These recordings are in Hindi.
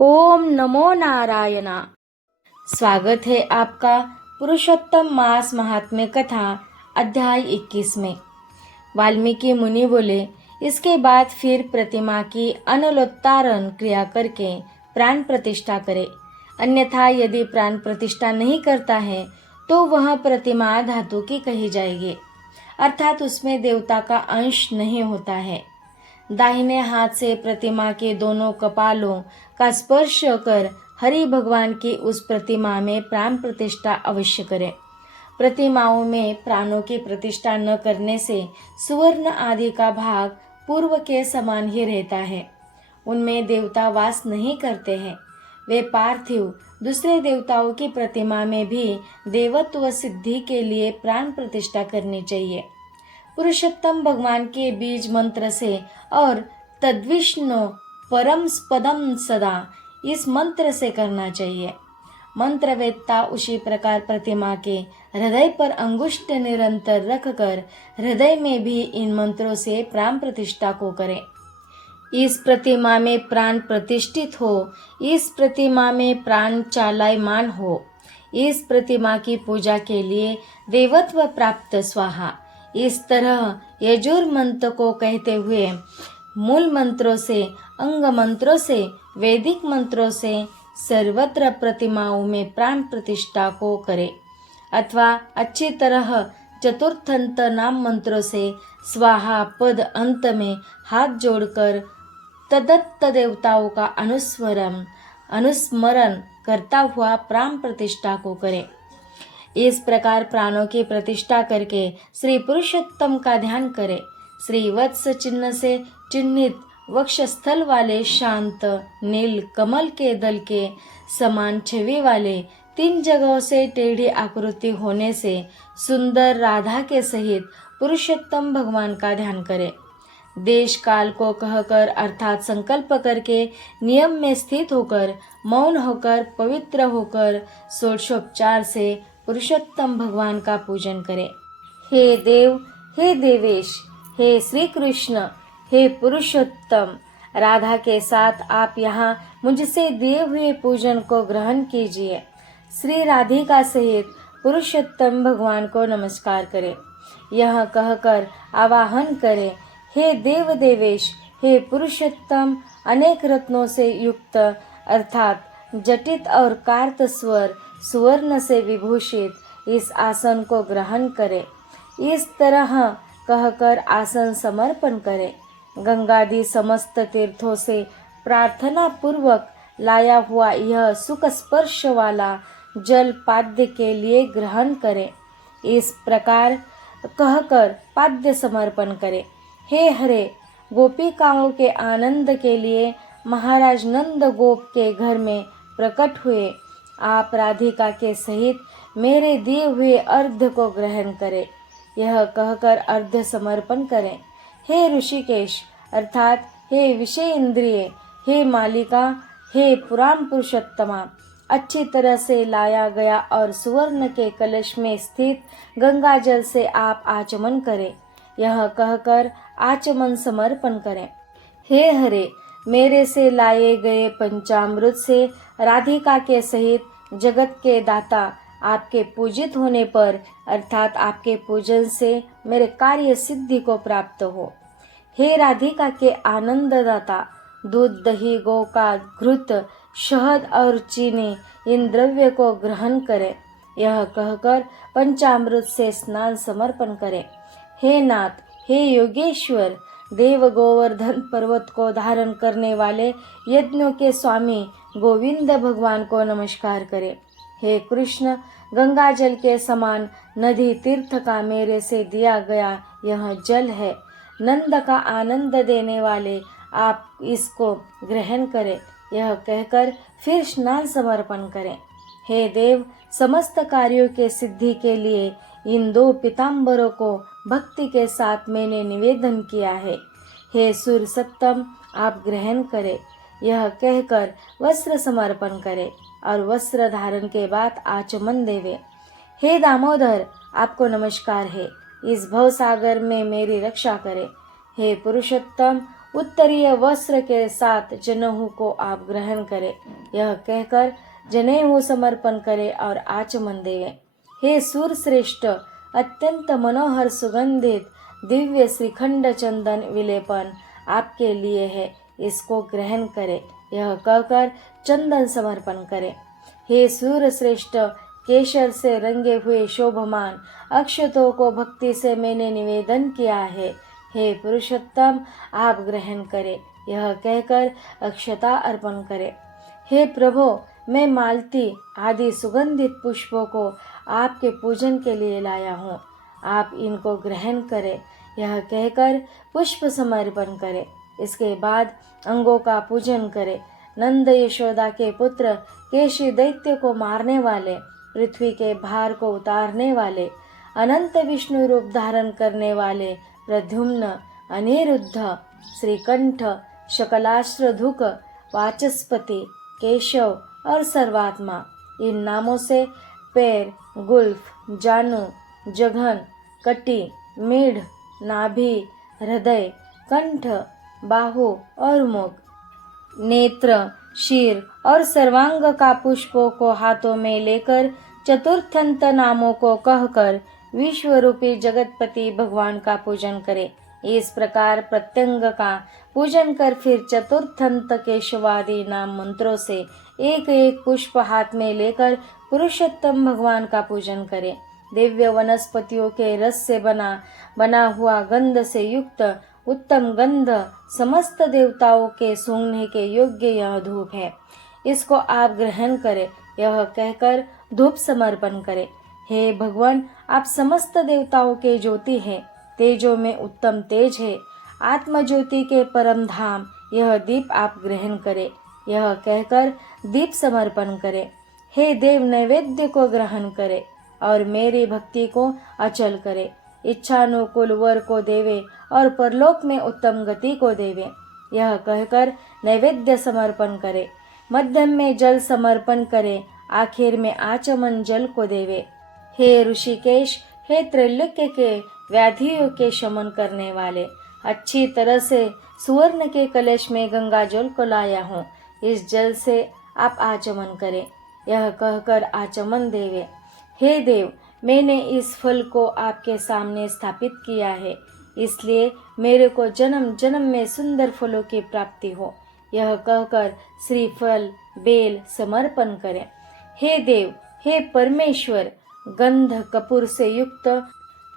ओम नमो नारायणा। स्वागत है आपका पुरुषोत्तम मास महात्म्य कथा अध्याय 21 में। वाल्मीकि मुनि बोले, इसके बाद फिर प्रतिमा की अनलोत्तारण क्रिया करके प्राण प्रतिष्ठा करे, अन्यथा यदि प्राण प्रतिष्ठा नहीं करता है तो वह प्रतिमा धातु की कही जाएगी, अर्थात उसमें देवता का अंश नहीं होता है। दाहिने हाथ से प्रतिमा के दोनों कपालों का स्पर्श कर हरि भगवान की उस प्रतिमा में प्राण प्रतिष्ठा अवश्य करें। प्रतिमाओं में प्राणों की प्रतिष्ठा न करने से सुवर्ण आदि का भाग पूर्व के समान ही रहता है, उनमें देवता वास नहीं करते हैं। वे पार्थिव दूसरे देवताओं की प्रतिमा में भी देवत्व सिद्धि के लिए प्राण प्रतिष्ठा करनी चाहिए। पुरुषोत्तम भगवान के बीज मंत्र से और तद्विष्णु परम पदम सदा, इस मंत्र से करना चाहिए। मंत्र वेदता उसी प्रकार प्रतिमा के हृदय पर अंगुष्ठ निरंतर रखकर हृदय में भी इन मंत्रों से प्राण प्रतिष्ठा को करें। इस प्रतिमा में प्राण प्रतिष्ठित हो, इस प्रतिमा में प्राण चालायमान हो, इस प्रतिमा की पूजा के लिए देवत्व प्राप्त स्वाहा, इस तरह यजुर मंत्र को कहते हुए मूल मंत्रों से, अंग मंत्रों से, वैदिक मंत्रों से सर्वत्र प्रतिमाओं में प्राण प्रतिष्ठा को करे, अथवा अच्छी तरह चतुर्थंत नाम मंत्रों से स्वाहा पद अंत में हाथ जोड़कर तदत्त देवताओं का अनुस्मरण करता हुआ प्राण प्रतिष्ठा को करे। इस प्रकार प्राणों की प्रतिष्ठा करके श्री पुरुषोत्तम का ध्यान करे। श्री वत्स चिन्ह से चिन्हित वक्षस्थल वाले शांत नील कमल के दल के समान छवि वाले 3 जगहों से टेढ़ी आकृति होने से सुंदर राधा के सहित पुरुषोत्तम भगवान का ध्यान करे। देश काल को कहकर अर्थात संकल्प करके नियम में स्थित होकर, मौन होकर, पवित्र होकर षोडशोपचार से पुरुषोत्तम भगवान का पूजन करें। हे देव, हे देवेश, हे श्री कृष्ण, हे पुरुषोत्तम, राधा के साथ आप यहाँ मुझसे दिए हुए पूजन को ग्रहण कीजिए। श्री राधिका सहित पुरुषोत्तम भगवान को नमस्कार करें। यह कहकर आवाहन करें, हे देव देवेश, हे पुरुषोत्तम, अनेक रत्नों से युक्त अर्थात जटित और कार्त स्वर सुवर्ण से विभूषित इस आसन को ग्रहण करें। इस तरह कहकर आसन समर्पण करें। गंगादि समस्त तीर्थों से प्रार्थना पूर्वक लाया हुआ यह सुख स्पर्श वाला जल पाद्य के लिए ग्रहण करें। इस प्रकार कहकर पाद्य समर्पण करें। हे हरे, गोपिकाओं के आनंद के लिए महाराज नंद गोप के घर में प्रकट हुए आप राधिका के सहित मेरे दिए हुए अर्घ्य को ग्रहण करें। यह कहकर अर्घ्य समर्पण करें। हे ऋषिकेश अर्थात हे विषय इंद्रिय, हे मालिका, हे पुराण पुरुषोत्तमा, अच्छी तरह से लाया गया और सुवर्ण के कलश में स्थित गंगा जल से आप आचमन करें। यह कहकर आचमन समर्पण करें। हे हरे, मेरे से लाए गए पंचामृत से राधिका के सहित जगत के दाता आपके पूजित होने पर अर्थात आपके पूजन से मेरे कार्य सिद्धि को प्राप्त हो। हे राधिका के आनंद दाता, दूध दही गौ का घृत शहद और चीनी इन द्रव्य को ग्रहण करें। यह कहकर पंचामृत से स्नान समर्पण करें। हे नाथ, हे योगेश्वर, देव गोवर्धन पर्वत को धारण करने वाले यज्ञों के स्वामी गोविंद भगवान को नमस्कार करें। हे कृष्ण, गंगा जल के समान नदी तीर्थ का मेरे से दिया गया यह जल है। नंद का आनंद देने वाले आप इसको ग्रहण करें। यह कहकर फिर स्नान समर्पण करें। हे देव, समस्त कार्यों के सिद्धि के लिए इन 2 पीताम्बरों को भक्ति के साथ मैंने निवेदन किया है। हे सूर्य सप्तम, आप ग्रहण करें। यह कहकर वस्त्र समर्पण करें और वस्त्र धारण के बाद आचमन देवे। हे दामोदर, आपको नमस्कार है। इस भव सागर में मेरी रक्षा करें। हे पुरुषोत्तम, उत्तरीय वस्त्र के साथ जनेऊ को आप ग्रहण करें। यह कहकर जनेऊ समर्पण करें और आचमन देवें। हे सूर श्रेष्ठ, अत्यंत मनोहर सुगंधित दिव्य श्रीखंड चंदन विलेपन आपके लिए है, इसको ग्रहण करें। यह कहकर चंदन समर्पण करें। हे सूर्य श्रेष्ठ, केशर से रंगे हुए शोभमान अक्षतों को भक्ति से मैंने निवेदन किया है। हे पुरुषोत्तम, आप ग्रहण करें। यह कहकर अक्षता अर्पण करें। हे प्रभु, मैं मालती आदि सुगंधित पुष्पों को आपके पूजन के लिए लाया हूँ, आप इनको ग्रहण करें। यह कहकर पुष्प समर्पण करें। इसके बाद अंगों का पूजन करें। नंद यशोदा के पुत्र, केशी दैत्य को मारने वाले, पृथ्वी के भार को उतारने वाले, अनंत विष्णु रूप धारण करने वाले प्रद्युम्न, अनिरुद्ध, श्रीकंठ, शकलाश्रधुक, वाचस्पति, केशव और सर्वात्मा, इन नामों से पैर, गुल्फ, जानू, जघन, कटी, मीढ़, नाभि, हृदय, कंठ, बाहु और मुख, नेत्र, शीर और सर्वांग का पुष्पों को हाथों में लेकर चतुर्थंत नामों को कहकर विश्वरूपी जगतपति भगवान का पूजन करें। इस प्रकार प्रत्यंग का पूजन कर फिर चतुर्थंत केशवादि नाम मंत्रों से एक एक पुष्प हाथ में लेकर पुरुषोत्तम भगवान का पूजन करें। दिव्य वनस्पतियों के रस से बना हुआ गंध से युक्त उत्तम गंध समस्त देवताओं के सूंघने के योग्य यह धूप है, इसको आप ग्रहण करें। यह कहकर धूप समर्पण करें। हे भगवान, आप समस्त देवताओं के ज्योति हैं, तेजों में उत्तम तेज है, आत्म ज्योति के परम धाम, यह दीप आप ग्रहण करें। यह कहकर दीप समर्पण करें। हे देव, नैवेद्य को ग्रहण करें और मेरी भक्ति को अचल करे। इच्छानुकूल वर को देवे और परलोक में उत्तम गति को देवे। यह कहकर नैवेद्य समर्पण करे। मध्यम में जल समर्पण करे, आखिर में आचमन जल को देवे। हे ऋषिकेश, हे त्रैलोक्य के व्याधियों के शमन करने वाले, अच्छी तरह से सुवर्ण के कलश में गंगा जल को लाया हूँ, इस जल से आप आचमन करें। यह कहकर आचमन देवे। हे देव, मैंने इस फल को आपके सामने स्थापित किया है, इसलिए मेरे को जन्म जन्म में सुंदर फलों की प्राप्ति हो। यह कहकर श्रीफल बेल समर्पण करें। हे देव, हे परमेश्वर, गंध कपूर से युक्त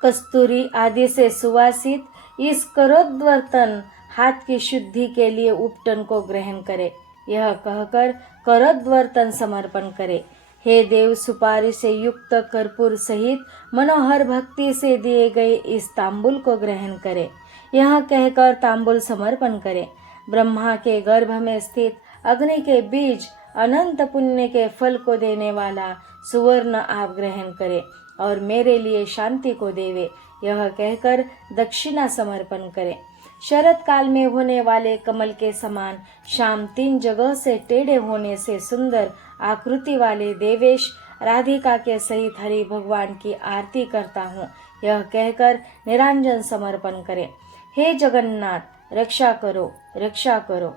कस्तूरी आदि से सुवासित इस करोद्वर्तन हाथ की शुद्धि के लिए उपटन को ग्रहण करे। यह कहकर करोद्वर्तन समर्पण करे। हे देव, सुपारी से युक्त कर्पूर सहित मनोहर भक्ति से दिए गए इस तांबुल को ग्रहण करे। यह कहकर तांबुल समर्पण करे। ब्रह्मा के गर्भ में स्थित अग्नि के बीज अनंत पुण्य के फल को देने वाला सुवर्ण आप ग्रहण करे और मेरे लिए शांति को देवे। यह कहकर दक्षिणा समर्पण करे। शरद काल में होने वाले कमल के समान शाम 3 जगह से टेढ़े होने से सुंदर आकृति वाले देवेश राधिका के सहित हरि भगवान की आरती करता हूँ। यह कहकर निरांजन समर्पण करे। हे जगन्नाथ, रक्षा करो, रक्षा करो।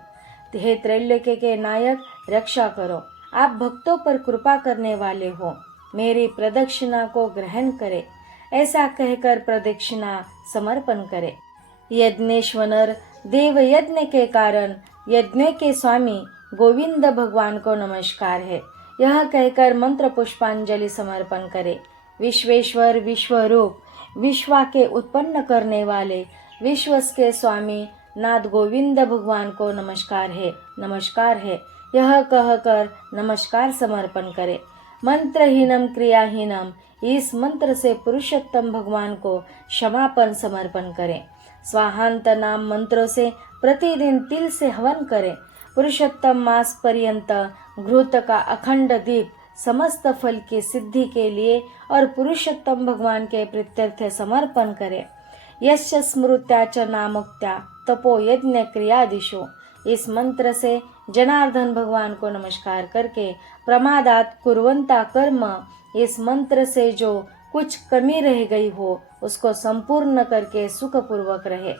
हे त्रैलोक्य के नायक, रक्षा करो। आप भक्तों पर कृपा करने वाले हो, मेरी प्रदक्षिणा को ग्रहण करे। ऐसा कहकर प्रदक्षिणा समर्पण करे। यज्ञेश्वर देव यज्ञ के कारण यज्ञ के स्वामी गोविंद भगवान को नमस्कार है। यह कहकर मंत्र पुष्पांजलि समर्पण करे। विश्वेश्वर विश्वरूप विश्वा के उत्पन्न करने वाले विश्वस के स्वामी नाथ गोविंद भगवान को नमस्कार है, नमस्कार है। यह कहकर नमस्कार समर्पण करे। मंत्रहीनम क्रियाहीनम इस मंत्र से पुरुषोत्तम भगवान को क्षमापन समर्पण करें। स्वाहांत नाम मंत्रों से प्रतिदिन तिल से हवन करें। पुरुषोत्तम मास पर्यंत घृत का अखंड दीप समस्त फल की सिद्धि के लिए और पुरुषोत्तम भगवान के प्रीत्यर्थ समर्पण करें। यश स्मृत्या च नामुक्त्या तपो यज्ञ क्रियादिशो, इस मंत्र से जनार्दन भगवान को नमस्कार करके प्रमादात कुर्वंता कर्म, इस मंत्र से जो कुछ कमी रह गई हो उसको संपूर्ण करके सुखपूर्वक रहे।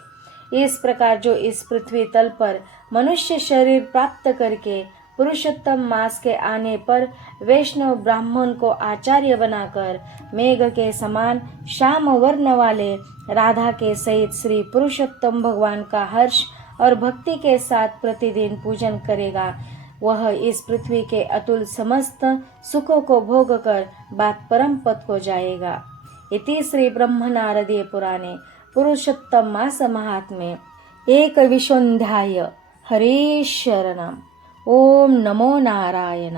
इस प्रकार जो इस पृथ्वी तल पर मनुष्य शरीर प्राप्त करके पुरुषोत्तम मास के आने पर वैष्णव ब्राह्मण को आचार्य बनाकर मेघ के समान श्याम वर्ण वाले राधा के सहित श्री पुरुषोत्तम भगवान का हर्ष और भक्ति के साथ प्रतिदिन पूजन करेगा, वह इस पृथ्वी के अतुल समस्त सुखों को भोग कर बात परम पद को जाएगा। इति श्री ब्रह्म नारदीय पुराणे पुरुषोत्तम मास महात्म्ये 1 हरे शरणम। ओम नमो नारायण।